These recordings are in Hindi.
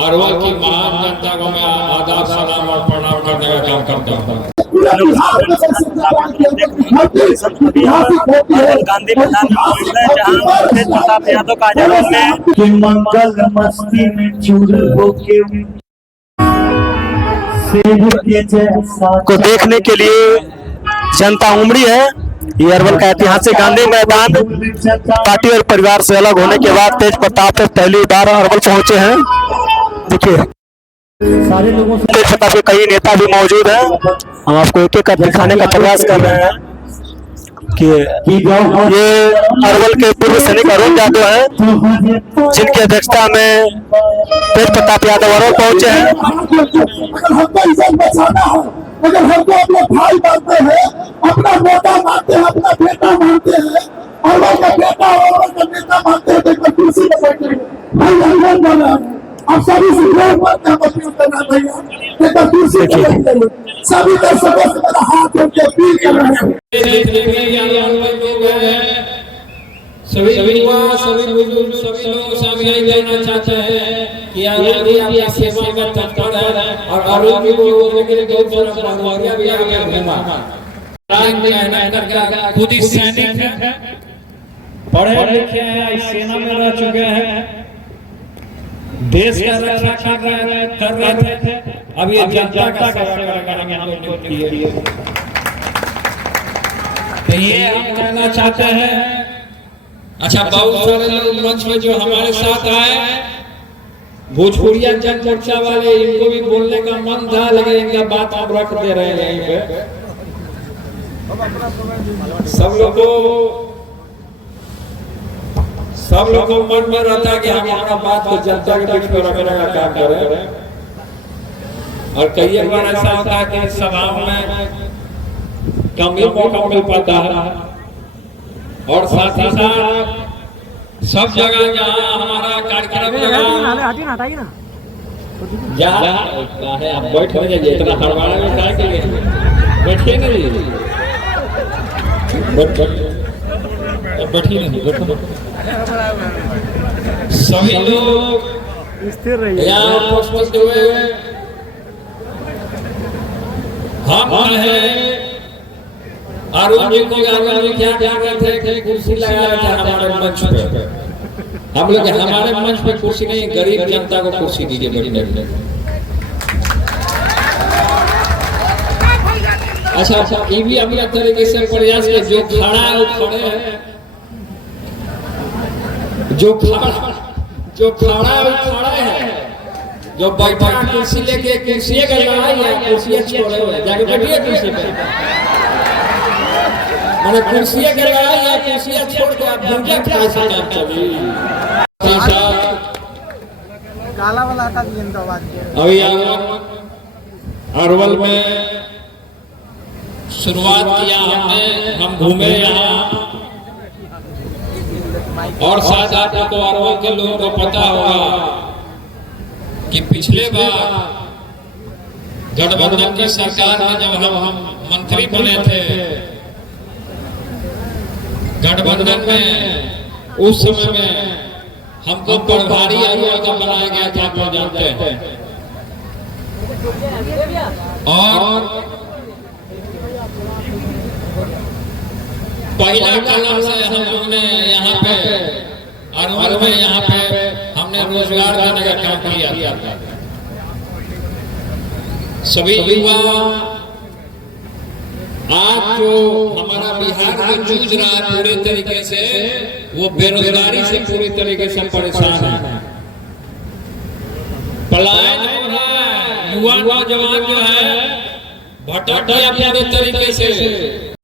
अरवल की महान जनता को मैं आदाब सलाम और प्रणाम करने का काम करता हूँ। गांधी मैदान में मौजूद है, जहाँ तेज प्रताप यादव का जन्म में मंगल मस्ती में चूर होके को देखने के लिए जनता उमड़ी है। ये अरवल का ऐतिहासिक गांधी मैदान पार्टी और परिवार से अलग होने के बाद तेज प्रताप पहली बार अरवल पहुंचे हैं। देखिए सारे लोगों से तेज प्रताप के कई नेता भी मौजूद हैं। हम आपको एक एक कर दिखाने का प्रयास कर रहे हैं कि ये अरवल के पूर्व सैनिक अरुण यादव हैं, जिनकी अध्यक्षता में तेज प्रताप यादव अरवल पहुंचे हैं। अगर हमको अपने भाई मानते हैं, अपना बेटा मानते हैं, अपना बेटा मानते हैं, अरवल का बेटा अरवल का नेता मानते हैं, तो कुर्सी पर बैठे भाई अरवल बना। आप सभी से जोर मारते हैं अपील करना भैया, एक कुर्सी पर बैठे सभी दर्शकों से मेरा हाथ जोड़ के अपील कर रहे हैं। सभी युवा, सभी बुजुर्ग, सभी लोग सामने जाना चाहते हैं कि आगे आपकी सेवा में तत्पर है और अरवल की बोलने के लिए बहुत सारा प्रभाविया भी आगे घूमा। खुद ही सैनिक है, पढ़े लिखे हैं, इस सेना में रह चुके हैं, देश का रक्षा कर रहे थे। अब ये जनता का सेवा करेंगे हम लोग के लिए। तो ये हम कहना चाहते हैं। अच्छा, बहुत सारे लोग मंच में जो हमारे साथ आए, भोजपुरिया जन मोर्चा वाले, इनको भी बोलने का मन था, लेकिन इनका बात आप रख दे रहे हैं यहीं पे। सब लोग को मन में रहता है कि हम अपना बात को जनता के बीच में रखने का काम करें। और कई बार ऐसा होता है कि सभाओं में कम ही मौका मिल पाता है, और साथ ही साथ सब जगह जहाँ हमारा कार्यक्रम जहाँ आप बैठ जाइए, इतना हड़बड़ा में जाए के लिए बैठिए नहीं, बैठिए नहीं, सभी लोग यहाँ उपस्थित हुए। हम हैं अरुण जी को क्या ध्यान रखे थे, कुर्सी लगा रहे थे हमारे मंच पे। हम लोग हमारे मंच पे कुर्सी नहीं, गरीब जनता को कुर्सी दीजिए बैठने के लिए। अच्छा, ये भी अपने तरीके से प्रयास है। जो खड़ा है वो खड़े हैं, जो खड़ा है वो खड़ा है, जो बैठा कुर्सी लेके कुर्सी का लड़ाई है, कुर्सी छोड़े हुए जाके बैठिए कुर्सी पे। मैंने कुर्सी के लड़ाई है, कुर्सी छोड़ के आप भूखे खा सकते हैं। काला वाला आटा भी जिंदाबाद। अभी अरवल में शुरुआत किया हमने, हम घूमे यहाँ, और साथ आपको अरवल के लोगों को पता होगा कि पिछले बार गठबंधन की सरकार में जब हम मंत्री बने थे, गठबंधन में उस समय में हमको प्रभारी अरवल का बनाया गया था, आप लोग जानते हैं। और पहला कलम से हम लोग ने यहाँ पे अरवल में यहाँ पे हमने रोजगार देने का काम किया था। सभी युवा, आज जो हमारा बिहार में जूझ रहा है पूरे तरीके से, वो बेरोजगारी से पूरी तरीके से परेशान है। पलायन हो रहा है, युवा नौजवान जो है भटक गया पूरे तरीके से।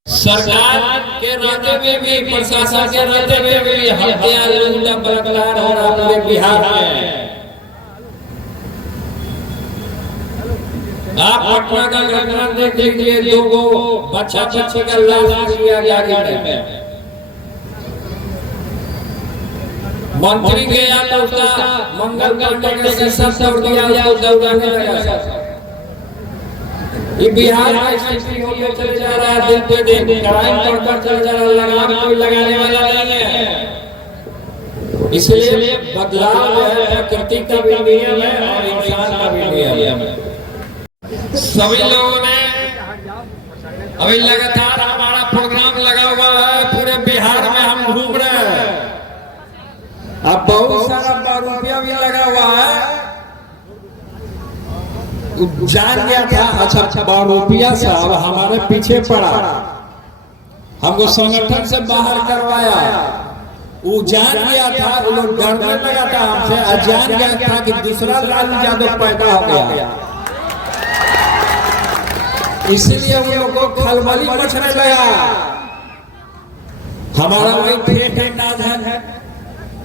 सरकार के रहते हुए भी, प्रशासन के रहते हुए भी हत्या लूट बलात्कार हो रहा पूरे बिहार में। आप पटना का घटना देख लीजिए, 2 बच्चा का लाश लिया गया गाड़ी में। मंत्री गया तो उसका मंगल कांड के सब तोड़ दिया, दौड़ाने लगा। ये बिहार में स्थिति होते चले जा रहा है, दिन पे दिन क्राइम बढ़कर चल जा रहा है, लगाम कोई लगाने वाला नहीं है। इसलिए बदलाव है, प्रकृति का भी नियम है और सभी लोगों ने अभी लगातार हमारा प्रोग्राम लगा हुआ है, पूरे बिहार में हम घूम रहे हैं। अब बहुत सारा रुपया भी लगा हुआ है, जान गया था। अच्छा रुपया साहब हमारे पीछे पड़ा, हमको संगठन से बाहर करवाया। वो जान गया था, वो लोग डरने लगा था हमसे, और जान गया था कि दूसरा लालू यादव पैदा हो गया, इसलिए उन लोगों को खलबली मचने लगा। हमारा वही ठेठ अंदाज है,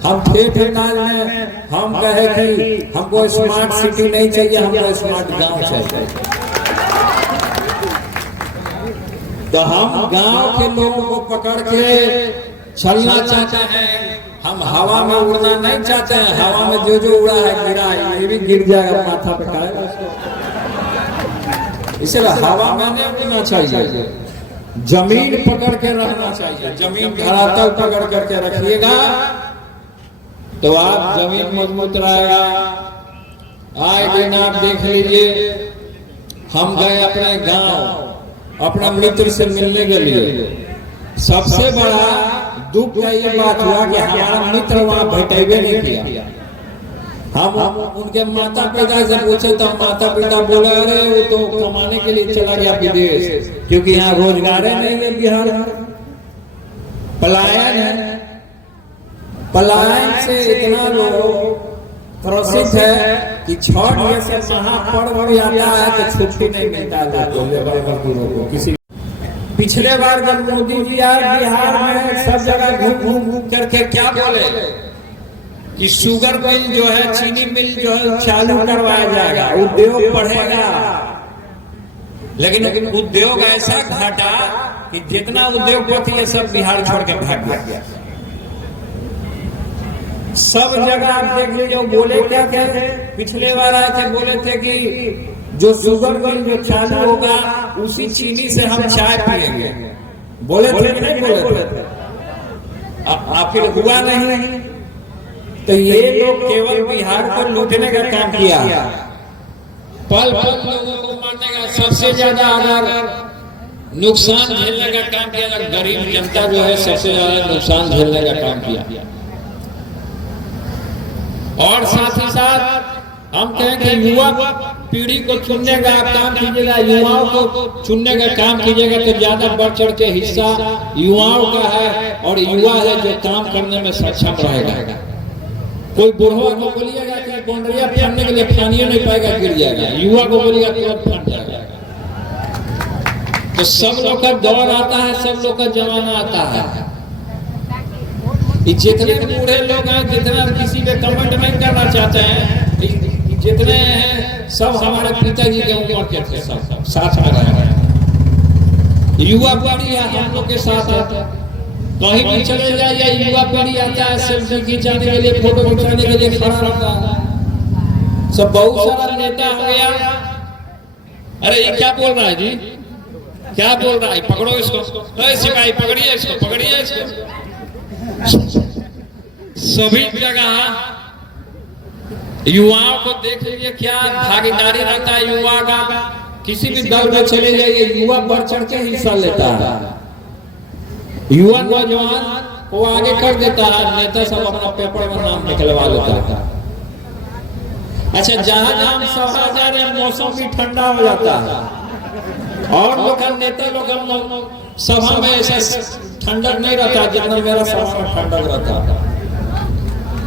हम ठेठ अंदाज में हम कहे कि हमको स्मार्ट सिटी नहीं चाहिए, हमको स्मार्ट गांव चाहिए। तो हम गांव के लोगों को पकड़ के चलना चाहते हैं, हम हवा में उड़ना नहीं चाहते हैं। हवा में जो जो उड़ा है गिरा है, ये भी गिर जाएगा, माथा पे खाएगा उसको। इसलिए हवा में नहीं उड़ना चाहिए, जमीन पकड़ के रहना चाहिए। जमीन धरातल पकड़ करके रखिएगा तो आप जमीन मजबूत रहेगा। आए दिन आप देख लीजिए, हम गए अपने गांव अपना मित्र से मिलने के लिए। सबसे बड़ा दुख का ये बात हुआ कि हमारा मित्र वहां भेटेबे नहीं किया। हम उनके माता पिता से पूछे तो माता पिता बोले अरे वो तो कमाने के लिए चला गया विदेश, क्योंकि यहाँ रोजगार नहीं है। बिहार पलायन है, पलायन से इतना लोग त्रसित है कि छठ जैसे महापर्व भी आता है तो छुट्टी नहीं मिलता मजदूरों को। किसी पिछले बार जब मोदी जी आए बिहार में, सब जगह घूम घूम करके क्या बोले कि शुगर मिल जो है, चीनी मिल जो है चालू करवाया जाएगा, उद्योग बढ़ेगा। लेकिन उद्योग ऐसा घटा कि जितना उद्योगपति है सब बिहार छोड़ के भाग गया। सब जगह आप देख लीजिए, बोले क्या थे, पिछले बार आए थे बोले थे कि जो शुगर मिल जो चालू होगा उसी चीनी से हम चाय पिएंगे। बोले थे नहीं बोले थे? आखिर हुआ नहीं। तो ये लोग केवल बिहार को लूटने का काम किया, पल पल लोगों को मारने का। सबसे ज्यादा अगर नुकसान झेलने का काम किया, अगर गरीब जनता जो है सबसे ज्यादा नुकसान झेलने का काम किया। और साथ ही साथ हम कहें कि युवा पीढ़ी को चुनने का काम कीजिएगा, युवाओं को चुनने का काम कीजिएगा तो ज्यादा बढ़ चढ़ के हिस्सा युवाओं का है। और युवा है जो काम करने में सक्षम रहेगा। कोई बुढ़वा को बोलिएगा कि बॉन्डरिया फाड़ने के लिए फानिए नहीं पाएगा, गिर जाएगा। युवा को बोलिएगा तुरंत फाड़ जाएगा। तो सब लोग का दौर आता है, सब लोग का जमाना आता है। जितने बूढ़े लोग हैं, जितना किसी पे कमेंट नहीं करना चाहते हैं, जितने हैं सब हमारे पिताजी के उम्र के थे, सब साथ में रहे। युवा पीढ़ी है हम लोग के साथ है। कहीं भी चले जाइए युवा पीढ़ी आता है, सेल्फी खिंचाने के लिए, फोटो खिंचाने के लिए खड़ा रहता है। सब बहुत सारा नेता हो गया। अरे ये क्या बोल रहा है जी, क्या बोल रहा है? पकड़ो इसको, सिपाही पकड़िए इसको, पकड़िए इसको। सभी जगह युवाओं को देख लीजिए क्या भागीदारी रहता है युवा का। किसी भी दल में चले जाइए, युवा बढ़ चढ़ के हिस्सा लेता है। युवा नौजवान को आगे कर देता है, नेता सब अपना पेपर में नाम निकलवा लेता है। अच्छा, जहां जहां सभा जा रहे हैं मौसम भी ठंडा हो जाता है, और लोग नेता लोग सभा में ऐसा ठंडक नहीं रहता जितना मेरा सभा में ठंडक रहता है।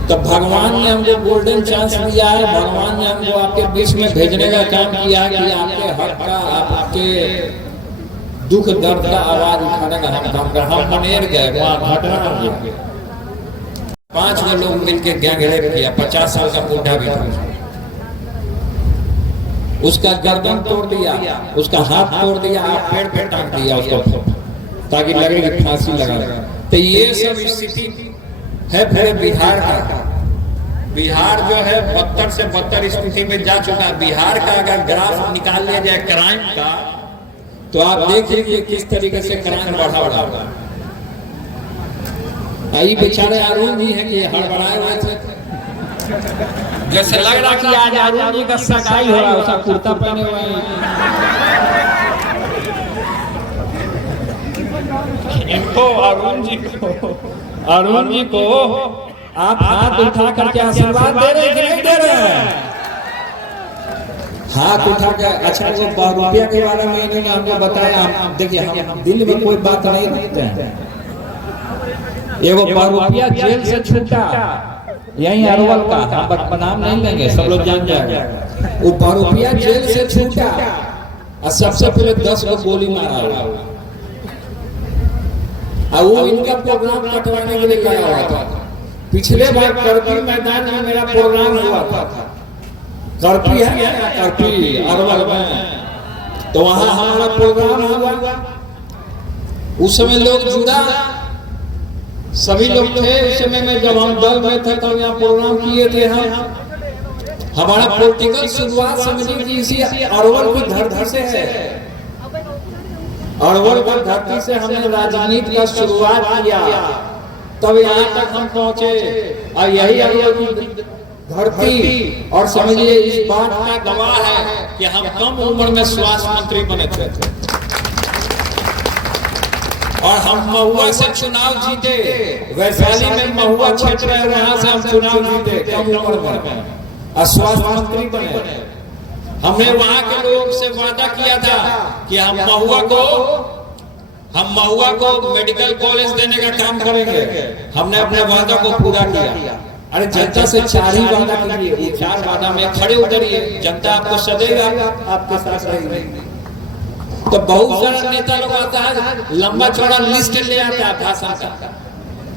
तो भगवान ने हमको गोल्डन चांस दिया है, भगवान ने हमको आपके बीच में भेजने का काम किया है कि आपके हक का, आपके दुख दर्द का आवाज उठाने का हम काम कर। हम मनेर गए, वहाँ घटना हो गई। 5 लोग मिलकर गैंग रेप किया, 50 साल का बूढ़ा भी था। उसका गर्दन तोड़ दिया, उसका हाथ तोड़ दिया, आप पेड़ पे टांग दिया उसको ताकि लगे कि फांसी लगा। तो ये सब स्थिति है पूरे बिहार का। बिहार जो है बदतर से बदतर स्थिति में जा चुका है। बिहार का अगर ग्राफ निकाल लिया जाए क्राइम का, तो आप देख लीजिए किस तरीके से क्राइम बढ़ा हुआ है। बेचारे अरुण जी हैं कि हड़बड़ाए हुए थे। जैसे लग रहा कि आज अरुण जी का सगाई हो रहा है, उसका कुर्ता पहने हुए हैं। इनको अरुण जी को आप हाथ उठा करके आशीर्वाद दे रहे हैं कि नहीं दे रहे हैं? हाथ उठा के। अच्छा, वो रुपया के बारे में इन्होंने हमको बताया। देखिए, हम दिल में कोई बात नहीं रखते हैं। ये वो रुपया जेल से छूटा, यही अरवल का, हम नाम नहीं लेंगे, सब लोग जान जाएंगे। वो रुपया जेल से छूटा और सबसे पहले 10 को गोली मारा हुआ, और वो इनका प्रोग्राम कटवाने के लिए गया हुआ था। पिछले बार करपी मैदान में मेरा प्रोग्राम हुआ था। करपी है ना, करपी अरवल में, तो वहां हमारा प्रोग्राम हुआ। उस समय लोग जुड़ा, सभी लोग थे उस समय में, जब हम दल में थे तब यहाँ प्रोग्राम किए थे। हम हमारा पॉलिटिकल शुरुआत समझिए कि इसी अरवल की धरती से है। अरवल की धरती से हमने राजनीति का शुरुआत किया, तब यहाँ तक हम पहुंचे। और यही अरवल की धरती, और समझिए इस बात का गवाह है कि हम कम उम्र में स्वास्थ्य मंत्री बने थे, और हम महुआ से चुनाव जीते। वैशाली में महुआ क्षेत्र है, वहां से हम चुनाव जीते कम उम्र में, और स्वास्थ्य मंत्री बने। हमने वहां के लोगों से वादा किया था कि हम महुआ को मेडिकल कॉलेज देने का काम करेंगे। हमने अपने वादा को पूरा किया। अरे जनता से 4 ही वादा किए, 4 वादा में खड़े उतरिए, जनता आपको सदैव आपके साथ रहेगी। तो बहुत सारा नेता लोग आता है, लंबा चौड़ा लिस्ट ले आता है भाषण का,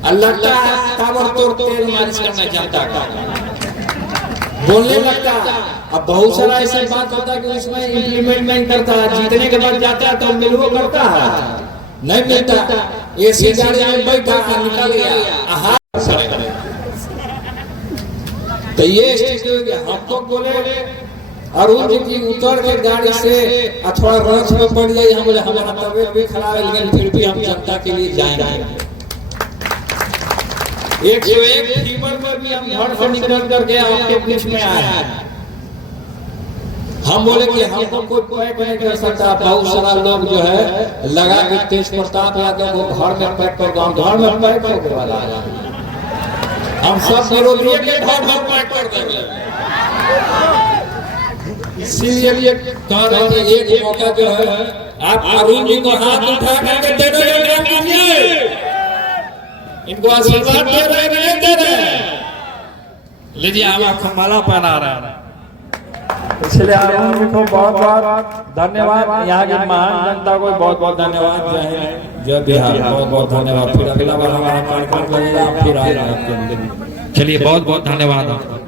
और लगता है ताबड़तोड़ तेल मालिश करना जनता का, बोलने लगता है। अब बहुत सारा ऐसा बात होता है कि उसमें इम्प्लीमेंट नहीं करता है। जीतने के बाद जाता है तो मिलवो करता है, नहीं मिलता। एसी गाड़ी में बैठा निकल गया। तो ये स्थिति हमको बोले अरुण जी की उतर के गाड़ी से थोड़ा रश में पड़ गई। हम बोले हमारा तबीयत भी खराब है, लेकिन फिर भी हम जनता के लिए जाएंगे। 101 फीवर में भी हम घर से निकल करके आपके बीच में आए। हम बोले कि हमको कोई पैक नहीं कर सकता। बहुत सारा लोग जो है लगा के तेज प्रताप लगा वो घर में पैक कर दो, घर में पैक होने वाला है। हम सब विरोधी के घर में पैक कर देंगे। इसीलिए कह रहे हैं एक मौका जो है आप अरुण जी को हाथ उठा करके दे दो, इनको आशीर्वाद दे रहे हैं, दे रहे हैं। लीजिए, हम आपको माला पहना रहे हैं। इसलिए अरुण जी को बहुत बहुत धन्यवाद, यहाँ की महान जनता को बहुत बहुत धन्यवाद। जय हिंद, जय बिहार, बहुत बहुत धन्यवाद। फिर अगला बार हमारा कार्यक्रम लगेगा, फिर आएगा आपके। चलिए, बहुत बहुत धन्यवाद।